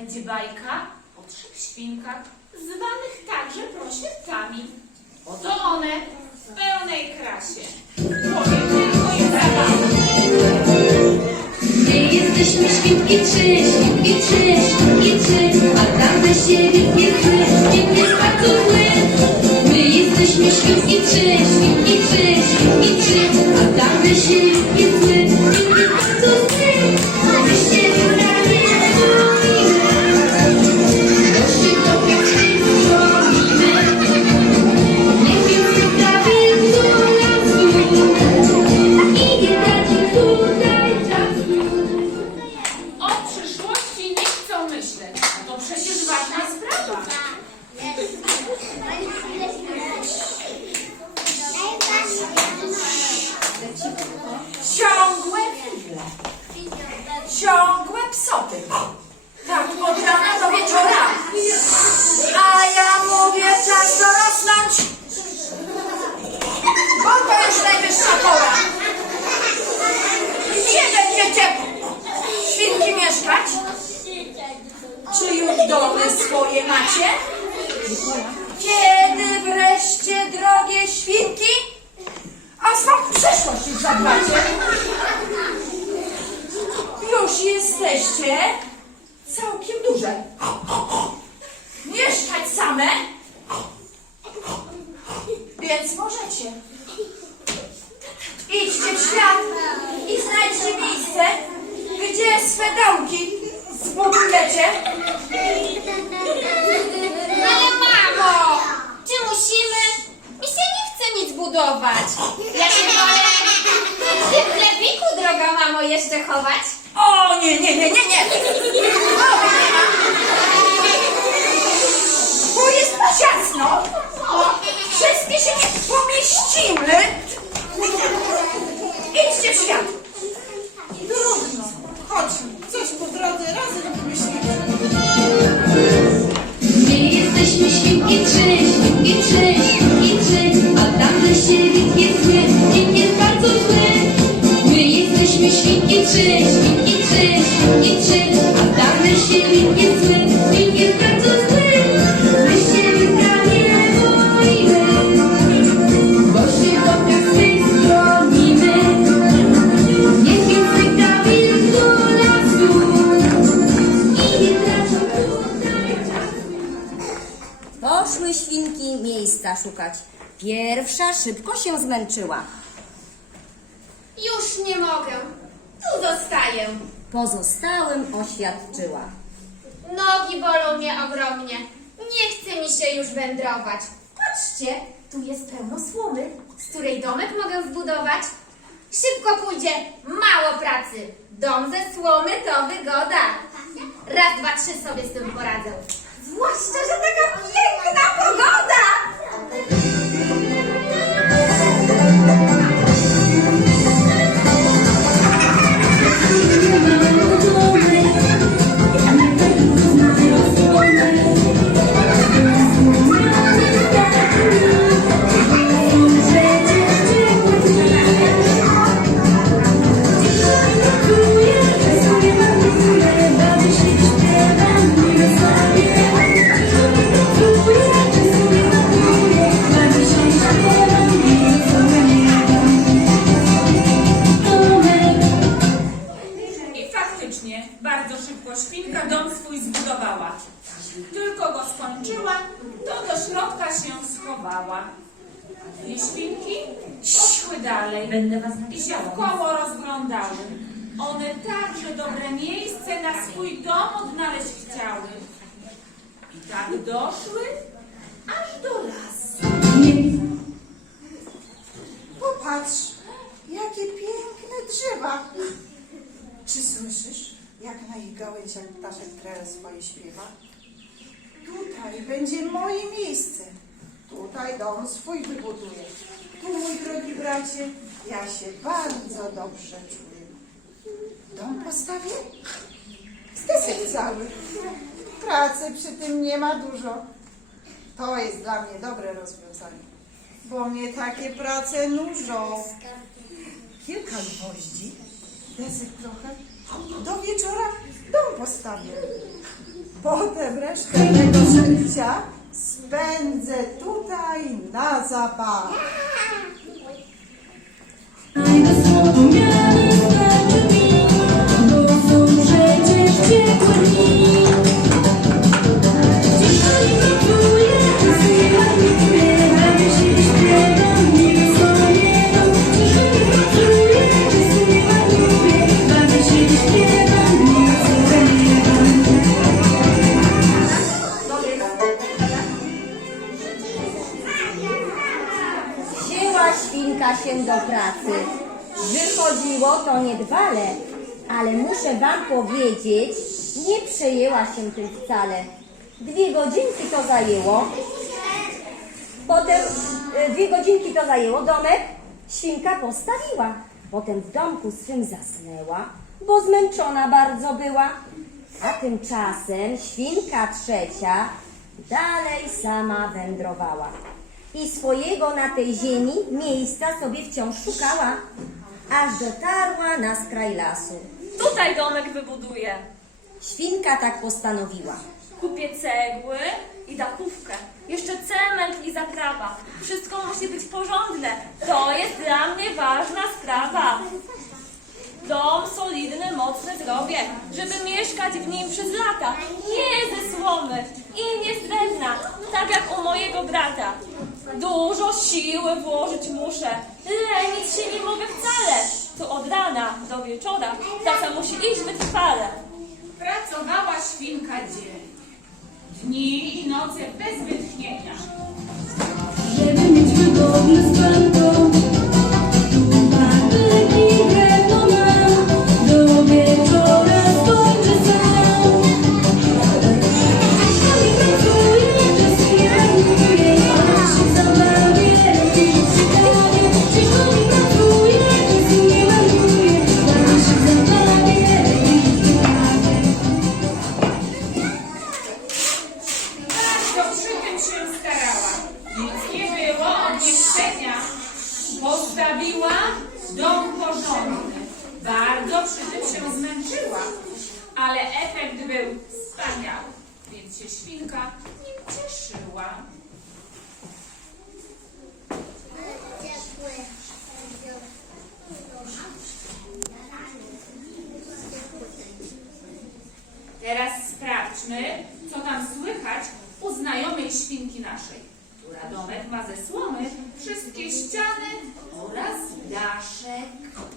będzie bajka o trzech świnkach, zwanych także prosiaczkami. Oto one w pełnej krasie. Powiem tylko i. My jesteśmy świnki trzy, świnki trzy, świnki trzy, a tamte siebie nie zły, świn jest. My jesteśmy świnki trzy, świnki trzy, świnki trzy, a tamte siebie nie zły, świn świnki, o swą przyszłość już zadbacie? Już jesteście całkiem duże. Mieszkać same? Więc możecie. Idźcie w świat i znajdźcie miejsce, gdzie swe domki zbudujecie. Ale mamo, czy musimy? Mi się nie chce nic budować. Ja się wolę w chlebiku, droga mamo, jeszcze chować. O nie, nie, nie, nie, nie. Bo jest na ciasno. Wszystkie się nie pomieścimy. Idźcie w świat. Trudno. Chodź, coś po drodze razem wymyślimy. Poszły świnki miejsca szukać. Pierwsza szybko się zmęczyła. Już nie mogę. Tu zostaję. Pozostałym oświadczyła. Nogi bolą mnie ogromnie. Nie chce mi się już wędrować. Patrzcie, tu jest pełno słomy, z której domek mogę zbudować. Szybko pójdzie, mało pracy. Dom ze słomy to wygoda. Raz, dwa, trzy sobie z tym poradzę. Zwłaszcza, że taka piękna pogoda! I świnki poszły dalej i się w koło rozglądały. One także dobre miejsce na swój dom odnaleźć chciały. I tak doszły aż do lasu. Popatrz, jakie piękne drzewa. Czy słyszysz, jak na ich gałęziach ptaszek trele swoje śpiewa? Tutaj będzie moje miejsce. Tutaj dom swój wybuduję. Tu, mój drogi bracie, ja się bardzo dobrze czuję. Dom postawię? Z desek cały. Pracy przy tym nie ma dużo. To jest dla mnie dobre rozwiązanie, bo mnie takie prace nużą. Kilka gwoździ, desek trochę, do wieczora dom postawię. Potem resztę mego życia spędzę tutaj na zabawę. Do pracy. Wychodziło to niedbale, ale muszę wam powiedzieć, nie przejęła się tym wcale. Dwie godzinki to zajęło. Potem e, dwie godzinki to zajęło, domek świnka postawiła. Potem w domku swym zasnęła, bo zmęczona bardzo była. A tymczasem świnka trzecia dalej sama wędrowała. I swojego na tej ziemi miejsca sobie wciąż szukała, aż dotarła na skraj lasu. Tutaj domek wybuduję. Świnka tak postanowiła. Kupię cegły i dachówkę. Jeszcze cement i zaprawa. Wszystko musi być porządne. To jest dla mnie ważna sprawa. Dom solidny, mocny zrobię, żeby mieszkać w nim przez lata. Nie ze słomy i nie z drewna, tak jak u mojego brata. Dużo siły włożyć muszę. Lenić się nie mogę wcale. To od rana do wieczora praca musi iść wytrwale. Pracowała świnka dzień. Dni i noce bez wytchnienia. Żeby mieć wygodne spanko, Postawiła dom porządny. Bardzo przy tym się zmęczyła. Ale efekt był wspaniały. Więc się świnka nim cieszyła. Teraz sprawdźmy, co tam słychać u znajomej świnki naszej, która domek ma ze słomy, wszystkie ściany oraz daszek.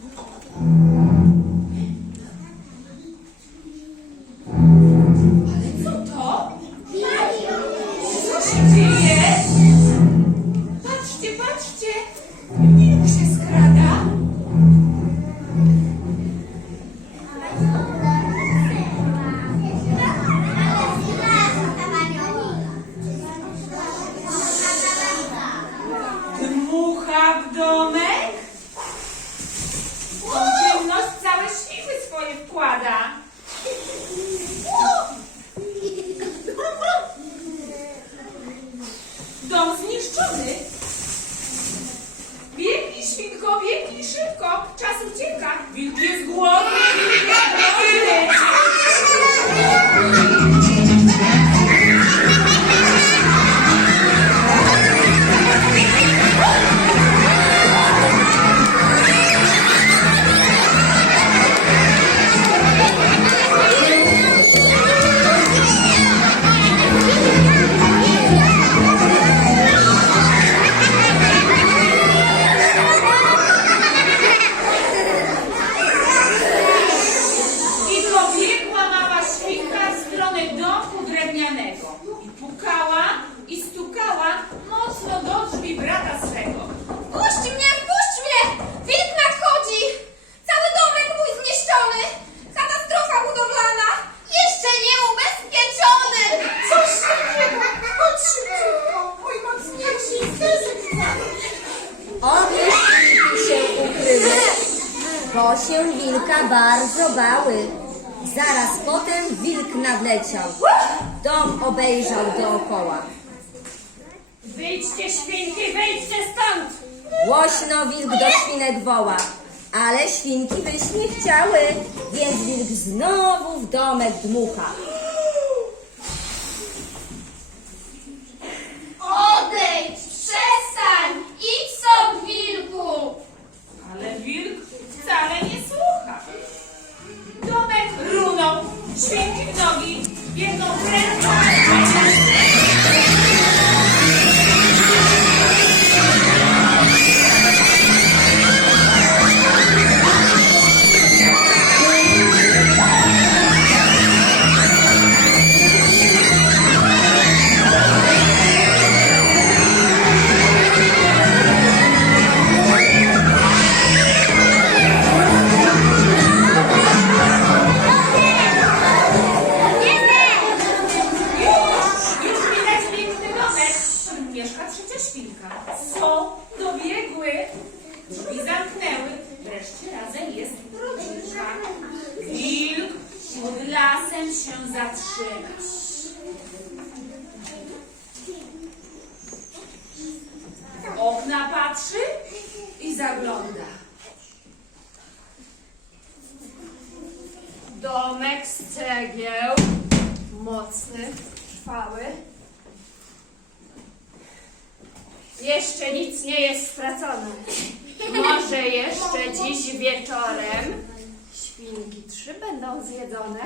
Bo się wilka bardzo bały. Zaraz potem wilk nadleciał. Dom obejrzał dookoła. Wyjdźcie świnki, wyjdźcie stąd! Głośno wilk do świnek woła. Ale świnki wyjść nie chciały, więc wilk znowu w domek dmucha. Lasem się zatrzyma. W okna patrzy i zagląda. Domek z cegieł, mocny, trwały. Jeszcze nic nie jest stracone. Może jeszcze dziś wieczorem świnki trzy będą zjedzone.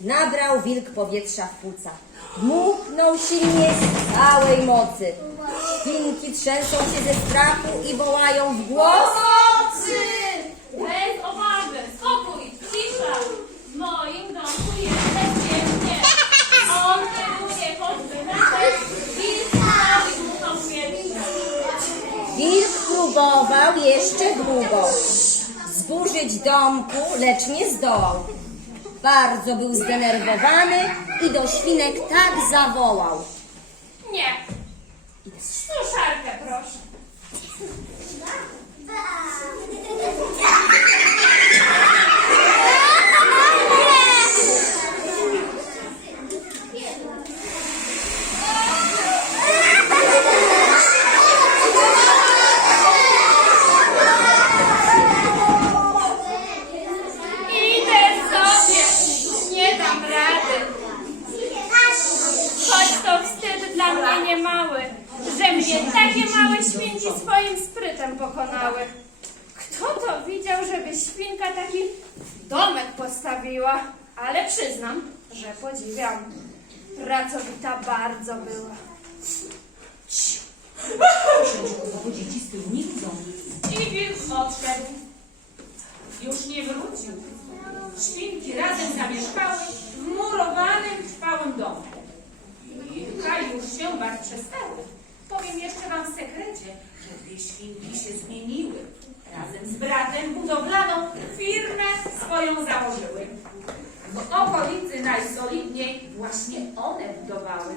Nabrał wilk powietrza w płuca. Dmuchnął silnie z całej mocy. Świnki trzęsą się ze strachu i wołają w głos. Bez obawy, spokój, cisza. W moim domku jest bezpiecznie. On kieruje choćby nawet wilkowi dmuchał powietrze. Wilk próbował jeszcze długo zburzyć domku, lecz nie zdołał. Bardzo był zdenerwowany i do świnek tak zawołał. Nie. Suszarkę proszę. Idę sobie, nie dam rady. Choć to wstyd dla mnie niemały, że mnie takie małe świnki swoim sprytem pokonały. Kto to widział, żeby świnka taki domek postawiła? Ale przyznam, że podziwiam. Pracowita bardzo była. I wilk odszedł. Już nie wrócił. Świnki razem zamieszkały w murowanym, trwałym domku. Wilka już się bać przestały. Powiem jeszcze wam w sekrecie, że dwie świnki się zmieniły. Razem z bratem budowlaną firmę swoją założyły. W okolicy najsolidniej właśnie one budowały.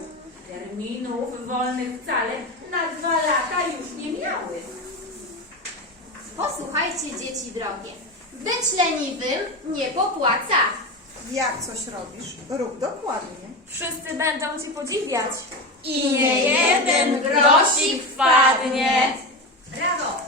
Terminów wolnych wcale na dwa lata już nie miały. Posłuchajcie, dzieci drogie. Być leniwym nie popłaca. Jak coś robisz, rób dokładnie. Wszyscy będą ci podziwiać. I nie jeden grosik wpadnie. Brawo!